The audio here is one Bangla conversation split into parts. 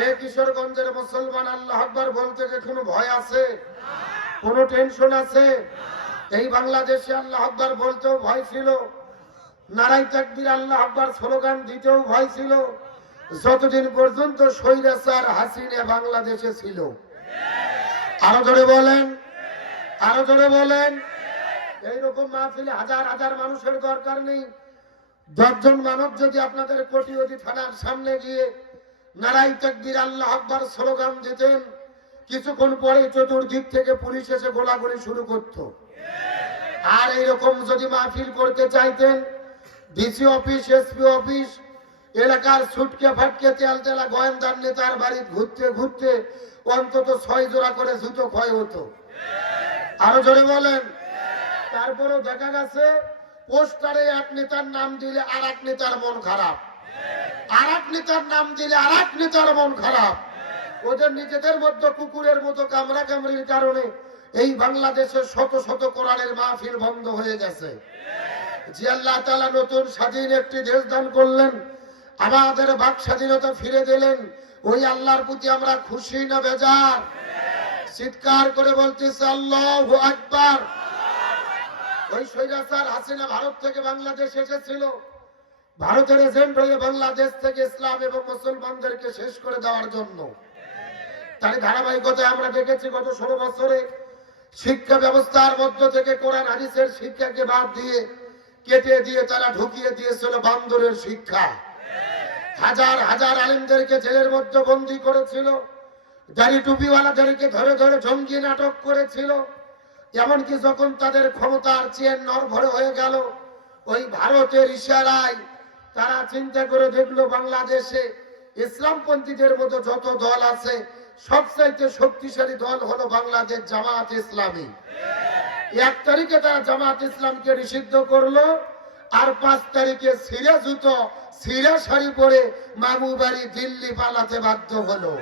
এই কিশোরগঞ্জের মুসলমান আল্লাহ আকবার বলতে কি কোনো ভয় আছে? কোনো টেনশন আছে? এই বাংলাদেশে আল্লাহ আকবার বলতেও ভয় ছিল, নারাই তাকবীর আল্লাহ আকবার স্লোগান দিতেও ভয় ছিল, যতদিন পর্যন্ত স্বৈরাচার হাসিনা বাংলাদেশে ছিল। আরো জোরে বলেন, আরো জোরে বলেন। এইরকম মাহফিলে হাজার হাজার মানুষের দরকার নেই। 10 জন মানব যদি আপনাদের কোটিপতি থানার সামনে গিয়ে নারাই তাকবীর আল্লাহ আকবার স্লোগান দিতেন, কিছুক্ষণ পরে চতুর্দিক থেকে পুলিশ এসে গোলাগুলি শুরু করত। আর এইরকম যদি মাহফিল করতে চাইতেন, ডিসি অফিস, এসপি অফিস, এলাকার ছুটকে ফাটকে তেল তেলা গোয়েন্দার নেতার বাড়ি ঘুরতে ঘুরতে অন্তত 6 জোড়া করে জুতো ক্ষয় হতো। আরো জোরে বলেন। তারপরেও দেখা গেছে পোস্টারে এক নেতার নাম দিলে আর এক নেতার মন খারাপ, আর এক নেতার নাম দিলে আর এক নেতার মন খারাপ। ওদের নিজেদের মধ্যে কুকুরের মতো কামড়া কামড়ির কারণে এই বাংলাদেশের শত শত কোরআনের মাহফিল বন্ধ হয়ে গেছে। যে আল্লাহ তাআলা নতুন স্বাধীন একটি দেশ দান করলেন, আমাদের বাক স্বাধীনতা ফিরে দিলেন, ওই আল্লাহর প্রতি আমরা খুশি না বেজার? চিৎকার করে বলতেছে আল্লাহু আকবার। ওই স্বৈরাচার হাসিনা ভারত থেকে বাংলাদেশ এসেছিল, ভারতের এজেন্ট হয়ে বাংলাদেশ থেকে ইসলাম এবং মুসলমানদেরকে শেষ করে দেওয়ার জন্য। তার ধারাবাহিকতায় আমরা দেখেছি গত 16 বছরে শিক্ষা ব্যবস্থার মধ্য থেকে কোরআন হাদিসের শিক্ষাকে বাদ দিয়ে কেটে দিয়ে তারা ঢুকিয়ে দিয়েছিল বান্দরের শিক্ষা। হাজার হাজার আলেমদেরকে জেলের মধ্যে বন্দী করেছিল, দাড়ি টুপিওয়ালাদেরকে ধরে ধরে জঙ্গি নাটক করেছিল। এমনকি যখন তাদের ক্ষমতার চেন নড়বড়ে হয়ে গেল, ওই ভারতের ইশারায় তারা চিন্তা করে দেখলো বাংলাদেশে ইসলামপন্থীদের মতো যত দল আছে সবচাইতে শক্তিশালী দল হলো বাংলাদেশ জামাত ইসলামী। 1 তারিখে তারা জামাত ইসলামকে নিষিদ্ধ করলো, আর 5 তারিখে ছিঁড়া জুতো ছিঁড়া শাড়ি পরে মামু বাড়ি দিল্লি পালাতে বাধ্য হলো।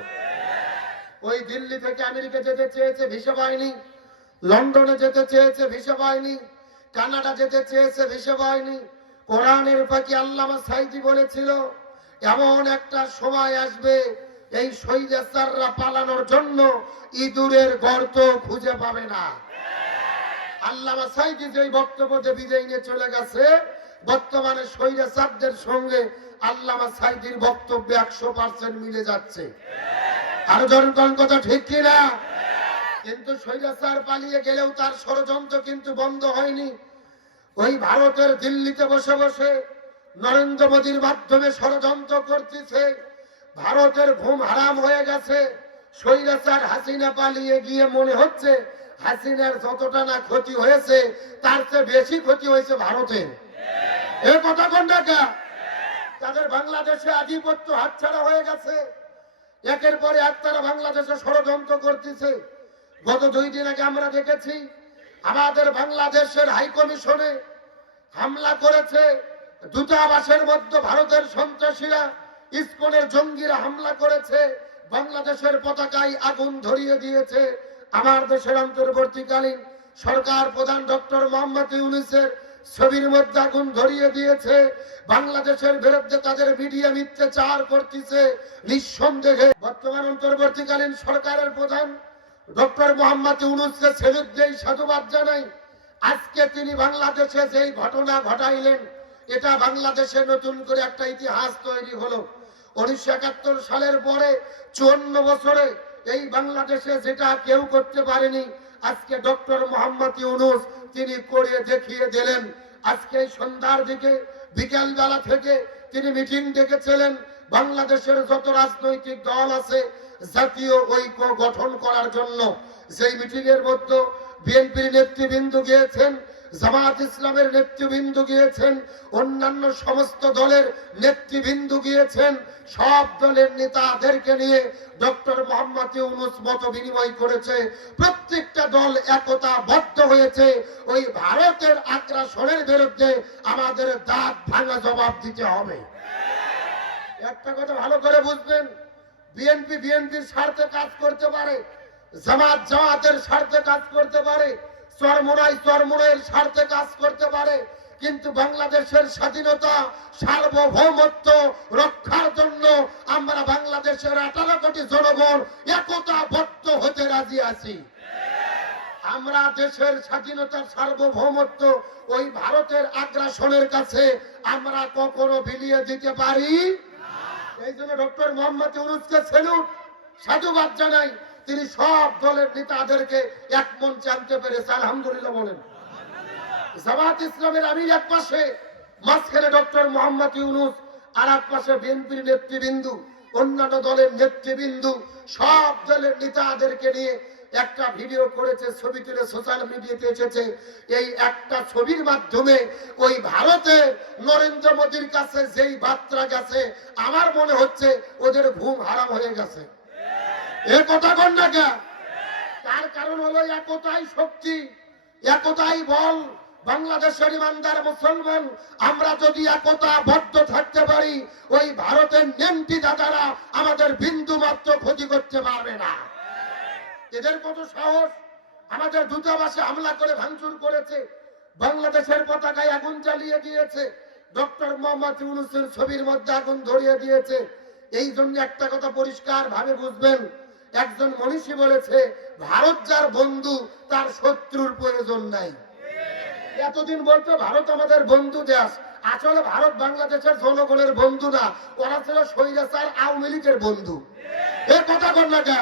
ওই দিল্লি থেকে আমেরিকা যেতে চেয়েছে, ভিসা পায়নি। লন্ডনে যেতে চেয়েছে, ভিসা পায়নি। কানাডা যেতে চেয়েছে, ভিসা পায়নি। কোরআনের পাখি আল্লামা সাইদি বলেছিল, এমন একটা সময় আসবে এই স্বৈরাচাররা পালানোর জন্য ইঁদুরের গর্ত খুঁজে পাবে না। আল্লামা সাইদি যে বক্তব্য দিয়ে বিদায় নিয়ে চলে গেছে, বর্তমানে স্বৈরাচারদের সঙ্গে আল্লামা সাইদির বক্তব্য 100% মিলে যাচ্ছে। আরো জনগণ কথা ঠিক কিনা? কিন্তু স্বৈরাচার পালিয়ে গেলেও তার ষড়যন্ত্র কিন্তু বন্ধ হয়নি। ওই ভারতের দিল্লিতে বসে বসে নরেন্দ্র মোদীর মাধ্যমে ষড়যন্ত্র করতেছে। ভারতের ঘুম হারাম হয়ে গেছে। স্বৈরাচার হাসিনা পালিয়ে গিয়ে মনে হচ্ছে হাসিনার যতটা না ক্ষতি হয়েছে তার চেয়ে বেশি ক্ষতি হয়েছে ভারতের। এ কথা কোন টাকা? তাদের বাংলাদেশে আধিপত্য হাতছাড়া হয়ে গেছে। একের পরে এক তারা বাংলাদেশে ষড়যন্ত্র করতেছে। গত 2 দিন আগে আমরা দেখেছি আমাদের বাংলাদেশের হাই কমিশনে হামলা করেছে। দূতাবাসের মধ্যে ভারতের সন্ত্রাসীরা, ইসকনের জঙ্গিরা হামলা করেছে, বাংলাদেশের পতাকায় আগুন ধরিয়ে দিয়েছে। আমার দেশের অন্তর্বর্তীকালীন সরকার প্রধান ডক্টর মোহাম্মদ ইউনূসের ছবির মধ্যে আগুন ধরিয়ে দিয়েছে। বাংলাদেশের বিরুদ্ধে তাদের মিডিয়া মিথ্যাচার করতেছে। নিঃসন্দেহে বর্তমান অন্তর্বর্তীকালীন সরকারের প্রধান ডক্টর মোহাম্মদ ইউনূসকে সেলুট দেই, সাধুবাদ জানাই। আজকে তিনি বাংলাদেশে যেই ঘটনা ঘটাইলেন, এটা বাংলাদেশে নতুন করে একটা ইতিহাস তৈরি হলো। 1971 সালের পরে 54 বছরে এই বাংলাদেশে যেটা কেউ করতে পারেনি, আজকে ডক্টর মোহাম্মদ ইউনূস তিনি করে দেখিয়ে দিলেন। আজকে সন্ধ্যার দিকে বিকেল বেলা থেকে তিনি মিটিং ডেকেছিলেন। বাংলাদেশের যত রাজনৈতিক দল আছে জাতীয় ঐক্য গঠন করার জন্য। সেই মিটিং এর মধ্যে বিএনপির নেতৃবৃন্দ গিয়েছেন, জামাত ইসলামের নেতৃবৃন্দ গিয়েছেন, অন্যান্য সমস্ত দলের নেতৃবৃন্দ গিয়েছেন। সব দলের নেতাদেরকে নিয়ে ডক্টর মোহাম্মদ ইউনূস মত বিনিময় করেছে। প্রত্যেকটা দল একতাবদ্ধ হয়েছে ওই ভারতের আগ্রাসনের বিরুদ্ধে আমাদের দাঁত ভাঙা জবাব দিতে হবে। একটা কথা ভালো করে বুঝবেন, বিএনপি বিএনপির স্বার্থে কাজ করতে পারে, জামাত জামাতের স্বার্থে কাজ করতে পারে, চরমোনাই চরমোনাইয়ের স্বার্থে কাজ করতে পারে, কিন্তু বাংলাদেশের স্বাধীনতা সার্বভৌমত্ব রক্ষার জন্য আমরা বাংলাদেশের 18 কোটি জনগণ একতাবদ্ধ হতে রাজি আছি। আমরা দেশের স্বাধীনতার সার্বভৌমত্ব ওই ভারতের আগ্রাসনের কাছে আমরা কখনো বিলিয়ে দিতে পারি। এই জন্য ডক্টর মোহাম্মদ ইউনূসকে সেলুট, সাধুবাদ জানাই। তিনি সব দলের নেতাদেরকে এক মঞ্চে আনতে পেরেছে, আলহামদুলিল্লাহ বলেন। জামাত ইসলামের আমির এক পাশে, মাঝখানে ডক্টর মোহাম্মদ ইউনূস, আর এক পাশে বিএনপির নেতৃবৃন্দু, অন্যান্য দলের নেতৃবৃন্দু, সব দলের নেতাদেরকে নিয়ে একটা ভিডিও করেছে, ছবি তুলে সোশ্যাল মিডিয়াতে এসেছে। এই একটা ছবির মাধ্যমে ওই ভারতে নরেন্দ্র মোদীর কাছে যেই বার্তা গেছে, আমার মনে হচ্ছে ওদের ঘুম হারাম হয়ে গেছে। এ কথা কন না কে? তার কারণ হলো একতাই শক্তি, একতাই বল। বাংলাদেশের ইমানদার মুসলমান আমরা যদি একতাবদ্ধ থাকতে পারি, ওই ভারতের নেন্টি দাদারা আমাদের বিন্দু মাত্র ক্ষতি করতে পারবে না। এদের কত সাহস! আমাদের দূতাবাসে হামলা করে ভাঙচুর করেছে, বাংলাদেশের পতাকায় আগুন জ্বালিয়ে দিয়েছে, ডক্টর মোহাম্মদ ইউনূসের ছবির মধ্যে আগুন ধরিয়ে দিয়েছে। এই জন্য একটা কথা পরিষ্কার ভাবে বুঝবেন, একজন মনীষী বলেছে, ভারত যার বন্ধু তার শত্রুর প্রয়োজন নাই। এতদিন বলতো ভারত আমাদের বন্ধু দেশ, আসলে ভারত বাংলাদেশের জনগণের বন্ধু না, ওরা ছিল স্বৈরাচার আওয়ামী লীগের বন্ধু। এই কথা কন না কে?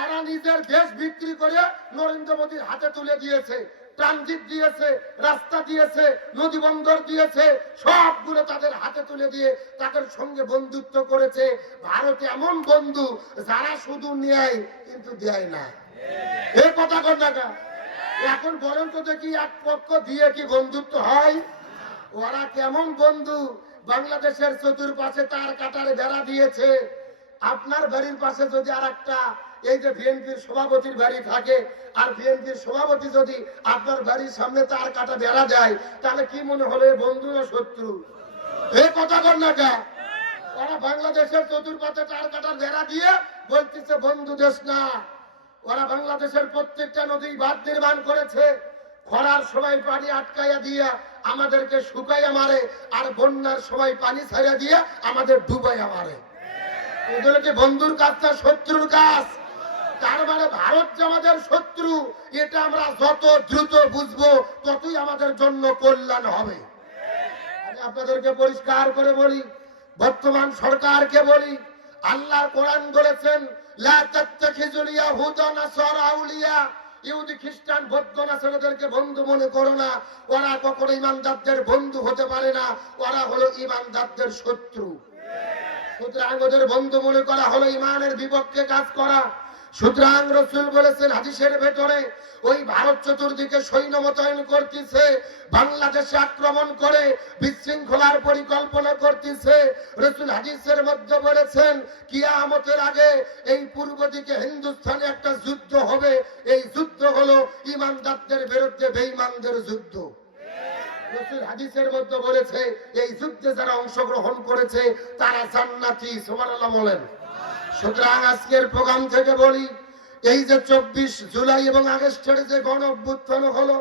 ওরা নিজের দেশ বিক্রি করে নরেন্দ্র মোদীর হাতে তুলে দিয়েছে, ট্রানজিট দিয়েছে, রাস্তা দিয়েছে, নদী বন্দর দিয়েছে, সবগুলো তাদের হাতে তুলে দিয়ে তাদের সঙ্গে বন্ধুত্ব করেছে। ভারত এমন বন্ধু যারা শুধু নেয় কিন্তু দেয় না। এই কথা কন না কে? এখন বলেন তো দেখি, এক পক্ষ দিয়ে কি বন্ধুত্ব হয়? ওরা কেমন বন্ধু! বাংলাদেশের চতুর্পাশে তার কাটারে বেড়া দিয়েছে। আপনার বাড়ির পাশে যদি আর একটা এই যে বিএনপির সভাপতির বাড়ি থাকে, আর বিএনপির সভাপতি যদি আপনার বাড়ির সামনে তার কাটা বেড়া যায়, তাহলে কি মনে হলো বন্ধু না শত্রু? এই কথা কর না কে? ওরা বাংলাদেশের চতুর্পাশে তার কাটার বেড়া দিয়ে বলতেছে বন্ধু দেশ না। ওরা বাংলাদেশের প্রত্যেকটা নদী বাঁধ নির্মাণ করেছে, খরার সময় পানি আটকাইয়া দিয়ে আমাদেরকে শুকাইয়া মারে, আর বন্যার সময় পানি ছাড়িয়া দিয়ে আমাদের ডুবাইয়া মারে। এগুলো কি বন্ধুর কাজ না শত্রুর কাজ? তার মানে ভারত যে আমাদের শত্রু, এটা আমরা যত দ্রুত বুঝবো ততই আমাদের জন্য কল্যাণ হবে। আমি আপনাদেরকে পরিষ্কার করে বলি, বর্তমান সরকারকে বলি, আল্লাহ কোরআন বলেছেন, লা তাত্তাখিজুল ইয়াহুদা নাসারা আউলিয়া, ইহুদি খ্রিস্টান বৌদ্ধ নাসারাদেরকে বন্ধু মনে করো না। ওরা কখনো ইমানদারদের বন্ধু হতে পারে না, ওরা হলো ইমানদারদের শত্রু। সুতরাং ওদের বন্ধু মনে করা হলো ইমানের বিপক্ষে কাজ করা। সুতরাং রাসূল বলেছেন হাদিসের ভেতরে, ওই ভারত চতুর্দিকে সৈন্য মোতায়েন করতেছে, বাংলাদেশে আক্রমণ করে বিশৃঙ্খলার পরিকল্পনা করতেছে। রাসূল হাদিসের মধ্যে বলেছেন, কিয়ামতের আগে এই পূর্ব দিকে হিন্দুস্তানে একটা যুদ্ধ হবে। এই যুদ্ধ হলো ইমানদারদের বিরুদ্ধে বেঈমানদের যুদ্ধ। রাসূল হাদিসের মধ্যে বলেছে, এই যুদ্ধে যারা অংশগ্রহণ করেছে তারা জান্নাতি। সুবহানাল্লাহ বলেন। সুতরাং আজকের প্রোগ্রাম থেকে বলি, এই যে 24 জুলাই এবং আগস্টের যে গণ অভ্যুত্থান হলো,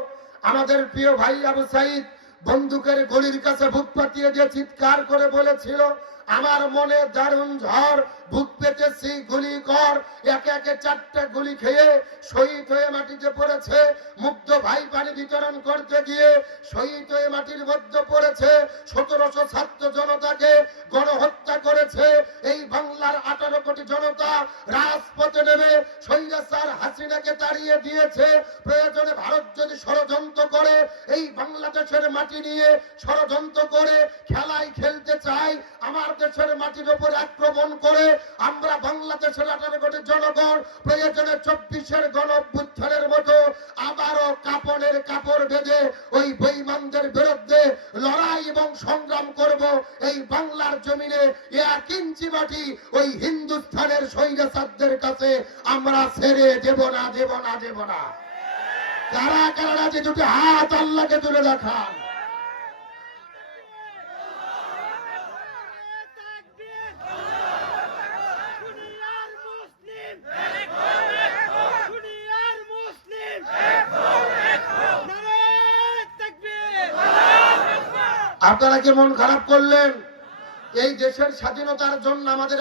আমাদের প্রিয় ভাই আবু সাইদ বন্দুকের গলির কাছে বুক পাতিয়ে দিয়ে চিৎকার করে বলেছিল, আমার মনে দারুণ ঝড়, বুক পেতেছি গুলি কর। একে একে 4টা গুলি খেয়ে শহীদ হয়ে মাটিতে পড়েছে। মুগ্ধ ভাই পানি বিতরণ করতে গিয়ে শহীদ হয়ে মাটির মধ্যে পড়েছে। 1700 ছাত্র জনতাকে গণহত্যা করেছে। এই বাংলার 18 কোটি জনতা রাজপথে নেমে স্বৈরাচার হাসিনাকে তাড়িয়ে দিয়েছে। প্রয়োজনে ভারত যদি ষড়যন্ত্র করে এই বাংলাদেশের মাটি নিয়ে ষড়যন্ত্র করে খেলায় খেলতে চায়, আমার দেশের মাটির উপর আক্রমণ করে, আমরা বাংলাদেশের 18 কোটি জনগণ প্রয়োজনে 24-এর গণ অভ্যুত্থানের মতো আবারও কাপড়ের কাপড় বেঁধে ওই বেঈমানদের বিরুদ্ধে লড়াই এবং সংগ্রাম করব। এই বাংলার জমিনে 1 ইঞ্চি মাটি ওই হিন্দুস্তানের স্বৈরাচারদের কাছে আমরা ছেড়ে দেব না, দেব না, দেব না। কারা কারা যে দুটি হাত আল্লাহকে তুলে দেখান। আপনারা কি মন খারাপ করলেন? এই দেশের স্বাধীনতার জন্য আমাদের